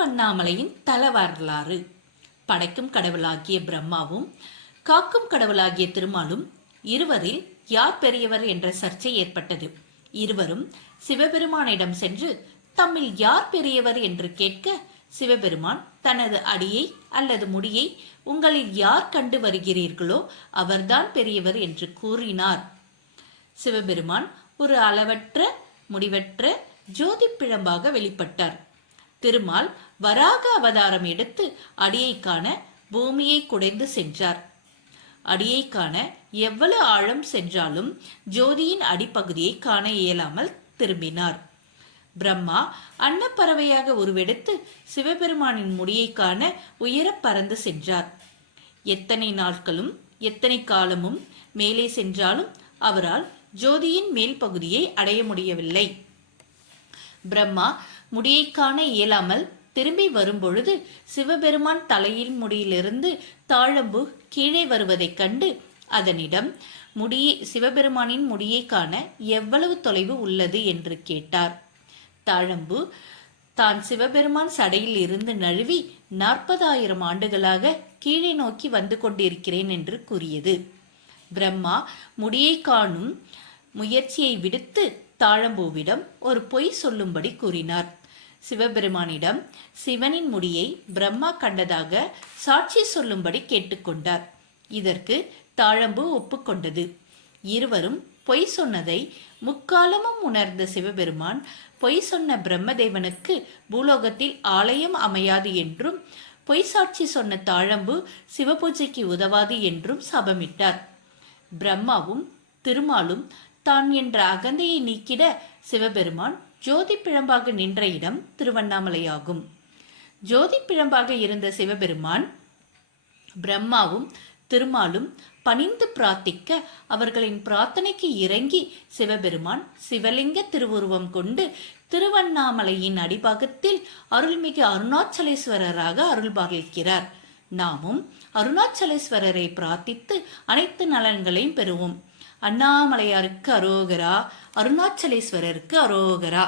திருவண்ணாமலையின் தல வரலாறு. படைக்கும் கடவுளாகிய பிரம்மாவும் காக்கும் கடவுளாகிய திருமாலும் இருவரில் யார் பெரியவர் என்ற சர்ச்சை ஏற்பட்டது. இருவரும் சிவபெருமானிடம் சென்று தம்மில் யார் பெரியவர் என்று கேட்க, சிவபெருமான் தனது அடியை அல்லது முடியை உங்களில் யார் கண்டு வருகிறீர்களோ அவர்தான் பெரியவர் என்று கூறினார். சிவபெருமான் ஒரு அளவற்ற முடிவற்ற ஜோதி பிழம்பாக வெளிப்பட்டார். திருமால் வராக அவதாரம் எடுத்து அடியை காண பூமியை குடைந்து சென்றார். அடியை காண எவ்வளவு ஆழம் சென்றாலும் ஜோதியின் அடிப்பகுதியை காண இயலாமல் திரும்பினார். பிரம்மா அன்னப்பறவையாக உருவெடுத்து சிவபெருமானின் முடியை காண உயர பறந்து சென்றார். எத்தனை நாட்களும் எத்தனை காலமும் மேலே சென்றாலும் அவரால் ஜோதியின் மேல் பகுதியை அடைய முடியவில்லை. பிரம்மா முடியை காண இயலாமல் திரும்பி வரும்பொழுது சிவபெருமான் தலையில் முடியிலிருந்து தாழம்பு கீழே வருவதைக் கண்டு அதனிடம் சிவபெருமானின் முடியை காண எவ்வளவு தொலைவு உள்ளது என்று கேட்டார். தாழம்பு தான் சிவபெருமான் சடையில் இருந்து நழுவி 40,000 ஆண்டுகளாக கீழே நோக்கி வந்து கொண்டிருக்கிறேன் என்று கூறியது. பிரம்மா முடியை காணும் முயற்சியை விடுத்து தாழம்பூவிடம் ஒரு பொய் சொல்லும்படி கூறினார். சிவபெருமானிடம் சிவனின் முடியை பிரம்மா கண்டதாக சாட்சி சொல்லும்படி கேட்டுக்கொண்டார். இதற்கு தாழம்பூ ஒப்புக்கொண்டது. இருவரும் பொய் சொன்னதை முக்காலமும் உணர்ந்த சிவபெருமான் பொய் சொன்ன பிரம்மதேவனுக்கு பூலோகத்தில் ஆலயம் அமையாது என்றும், பொய் சாட்சி சொன்ன தாழம்பு சிவபூஜைக்கு உதவாது என்றும் சாபமிட்டார். பிரம்மாவும் திருமாலும் தான் என்ற அகந்தையை நீக்கிட சிவபெருமான் ஜோதி பிழம்பாக நின்ற இடம் திருவண்ணாமலையாகும். ஜோதி பிழம்பாக இருந்த சிவபெருமான் பிரம்மாவும் திருமாலும் பணிந்து பிரார்த்திக்க அவர்களின் பிரார்த்தனைக்கு இறங்கி சிவபெருமான் சிவலிங்க திருவுருவம் கொண்டு திருவண்ணாமலையின் அடிபாகத்தில் அருள்மிகு அருணாச்சலேஸ்வரராக அருள்பாலிக்கிறார். நாமும் அருணாச்சலேஸ்வரரை பிரார்த்தித்து அனைத்து நலன்களையும் பெறுவோம். அண்ணாமலையாருக்கு அரோகரா, அருணாச்சலேஸ்வரருக்கு அரோகரா.